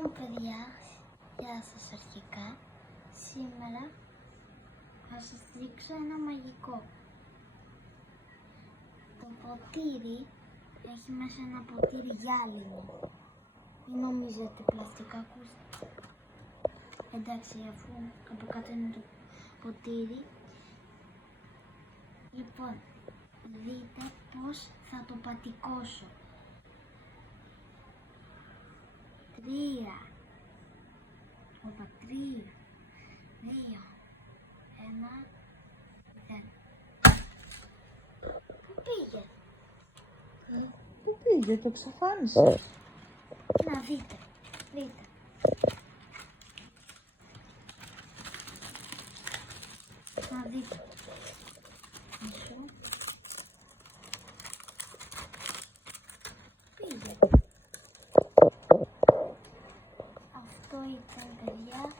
Λοιπόν παιδιά, γεια σας αρχικά. Σήμερα θα σας δείξω ένα μαγικό. Το ποτήρι έχει μέσα ένα ποτήρι γυάλινο. Μην νομίζετε πλαστικά ακούστε. Εντάξει, αφού από κάτω είναι το ποτήρι. Λοιπόν, δείτε πως θα το πατικώσω. 3, 2, 1. Πού πήγε? Πού πήγε, το εξαφάνισε. Να δείτε, δείτε. Να δείτε. Πήγε. Αυτό ήταν παιδιά.